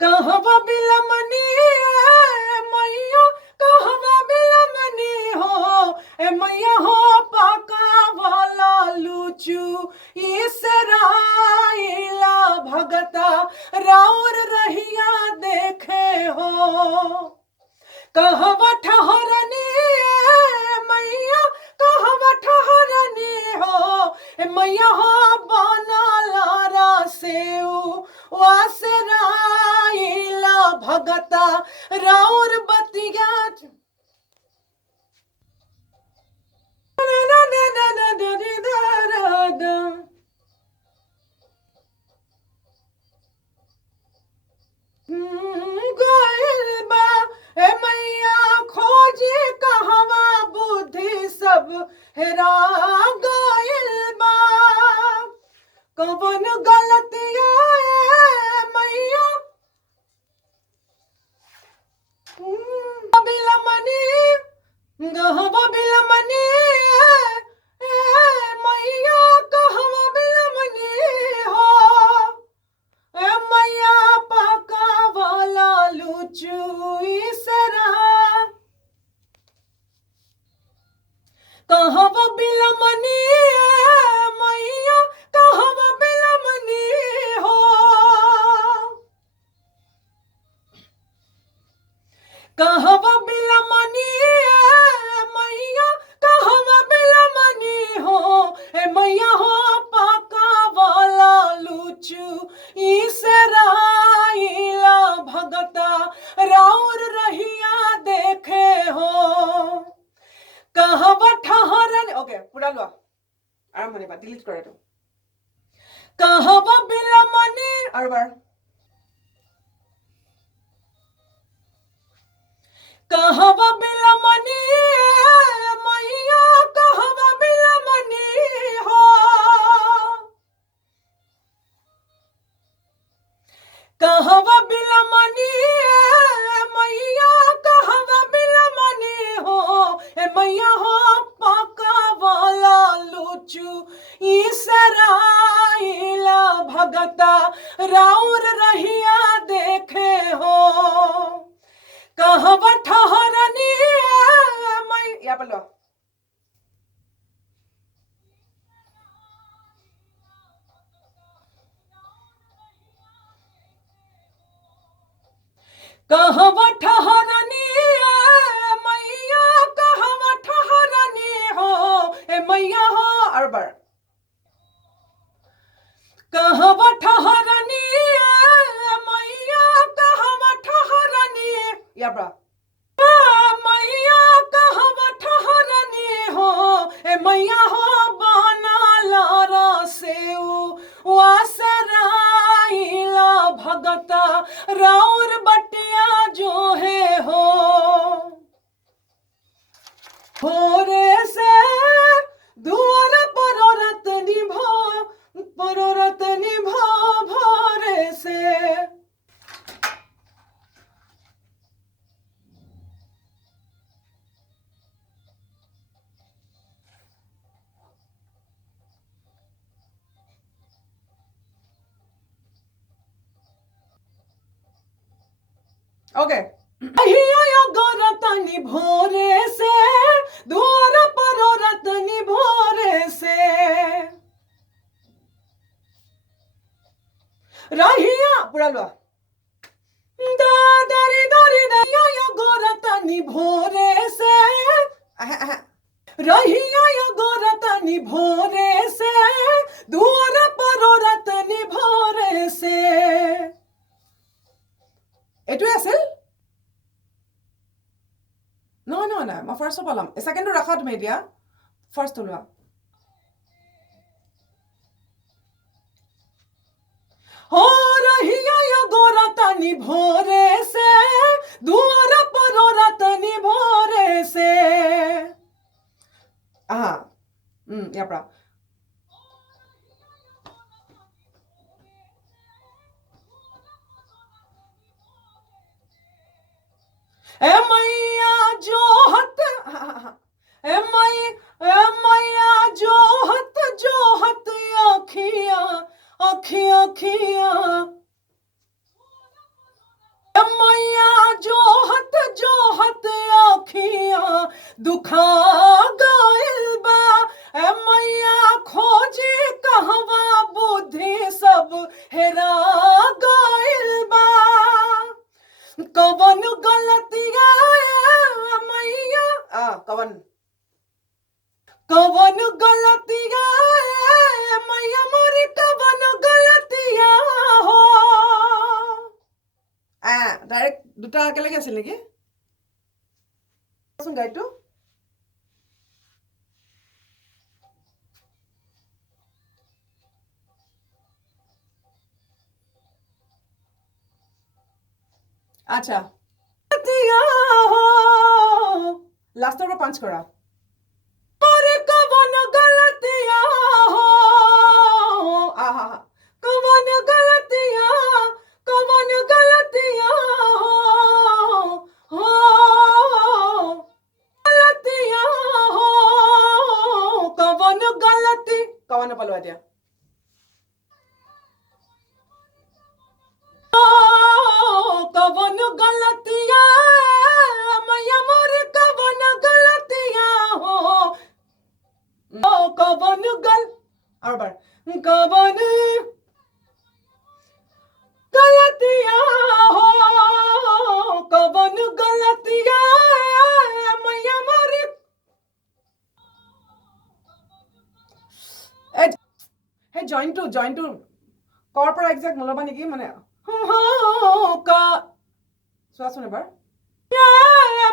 कहवा बिलमनी ए मैया, कहवा बिलमनी हो ए मैया हो, पाका वाला लूचू इसराइला भगता राउर रहिया देखे हो। कहवा ठहरनी ए मैया, कहवा ठहरनी हो ए मैया हो, बनाला सेऊ वासराइला भगता राउर बतिया। गइल बा ए मैया खोजे कहवा, बुद्धि सब हेरा गइल बा। कवन गलतिया ए मैया, बिलमनी गहवा बिलमनी ए मैया, कहवा बिलमनी हो ए मैया, पाका वाला लूचू इसरा। कहवा बिलमनी ए मैया, कहवा बिलमनी हो। कहवा बिलमनी ए मैया, कहवा बिलमनी हो ए मैया हो, पाका वाला लूचू इसराइला भगता राउर रहिया देखे हो। कहवा ठहरन, ओके पूरा लो आराम होने डिलीट करे तो। कहवा बिलमनी और बार, कहवा बिलमनी ए मैया, कहवा बिलमनी हो। कहवा बिलमनी ए मैया, कहवा बिलमनी हो ए मैया हो, पाका वाला लूचू इसराइला भगता राउर रहिया देखे हो। कहवा ठहरनी ए मैया, यहाँ पर लो। कहवा ठहरनी ए मैया, कहवा ठहरनी हो ए मैया हो। और बार, कहवा ठहरनी ए मैया, कहवा ठहरनी या बड़ा मैया, कहवा ठहरनी हो ए मैया हो, बनाला सेऊ वासराइला भगता राउर बटिया जो है हो। भोरे से दुआर परोरत निभो, परोरत निभो भोरे से। ओके अहिया गोरतनी भोरे से, दुआर परोरतनी भोरे से। रहिया पूरा लो। दादरी दारी रहिया गोरतनी भोरे से, रहिया गोरतनी भोरे से, दुआर परोरतनी भोरे से। এটোৱে আছিল নহয় নহয় নহয় মই ফাৰ্ষ্টটো পালাম ছেকেণ্ডটো ৰাখা তুমি এতিয়া ফাৰ্ষ্টটো লোৱা हो रहिया या गोरा तनी भोरे से दूर परोरा तनी भोरे से या pra ए मैया जोहत ए मैया जोहत जोहत अखिया अखिया अखिया बहुत आँखियाँ दुखा गइल बा ए मैया खोजे कहवा बुद्धि सब हेरा गइल बा कवन गलतिया मैया कवन गलतिया मैया मोरी कवन गलतिया हो डाइरेक्ट দুটা একেলগে আছিল নেকি কোন গাইটো আচ্ছা গলতিয়া हो লাস্টের পর পাঁচ করা मोरी कवन गलतिया हो कवन गलतिया हो गलतिया हो कवन गलती कवन पलवा दिया कवन गलतिया मैया मोरे कवन गलतिया हो कवन गल और बार कवन गलतिया हो कवन गलतिया मैया मोरे हे जॉइन टू কৰ পৰা এক্সাক্ট মলবা নেকি মানে का सुने बार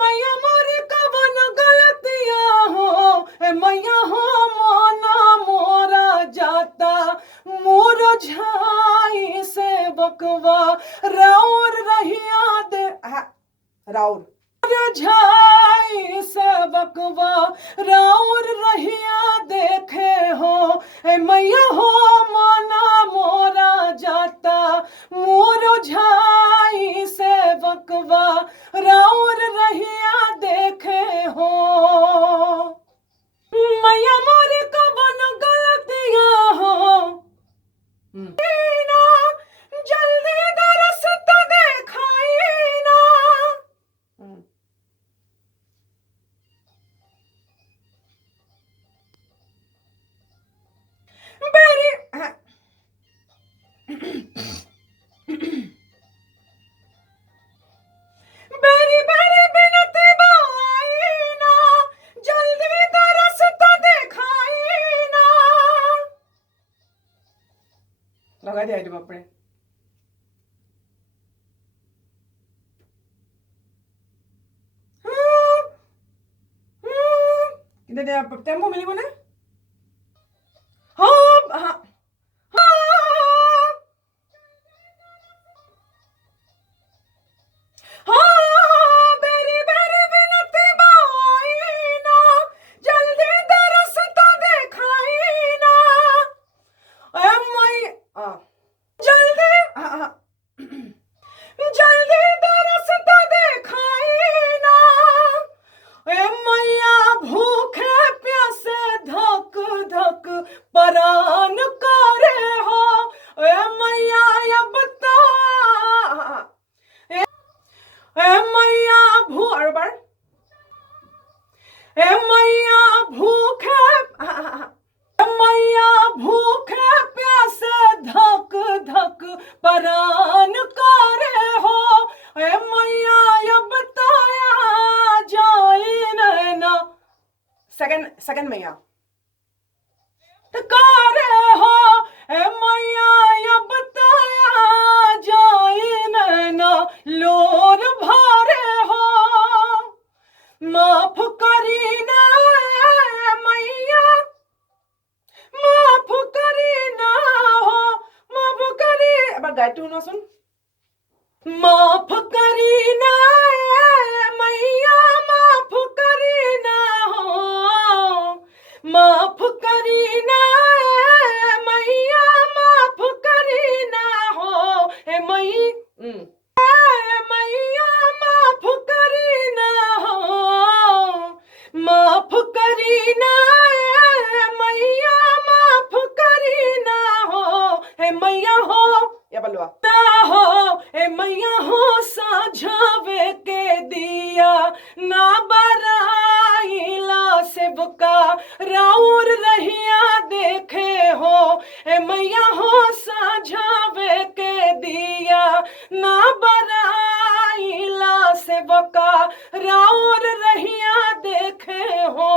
मैया मोरी कवन गलतिया हो मैया हो मना मोरा जाता मोर झाई से बकवा राउर रहिया दे राउर झाई से बकवा राउर रहिया देखे हो मैया हो मना मोरा जाता मोर झाई से बकवा राउर रहिया देखे हो मैया मोरे कवन गलतिया हो ना जल्दी दरस तो देखाई ना बेरी बेरी बेरी बिनती बाई ना जल्दी दरस तो देखाई ना लगा दिया तुम अपने कितने टेम्पो मिली बोले हाँ बेरी बेरी बिनती बाई ना जल्दी दरस तो देखाई ना जल्दी जल्दी दरस तो देखाई ना मैया भूखे प्यासे धक धक परान करे हो मैया अब तो मैया मैया भूखे प्यासे धक धक परान करे हो मैया अब तो जाए ना सेकंड मैया करे हो मैया अब तो जाए ना लोर भारे हो माफ करी ना मैया माफ करी ना हो माफ करी अब गाइटू ना सुन माफ करी ना मैया माफ करी ना हो माफ करी ना मैया माफ करी ना हो मैया माफ करी ना हो माफ करी ना मैया माफ करी ना हो मैया हो या बलवा ना हो मैया हो साझावे के दिया सेवका राउर रहिया देखे हो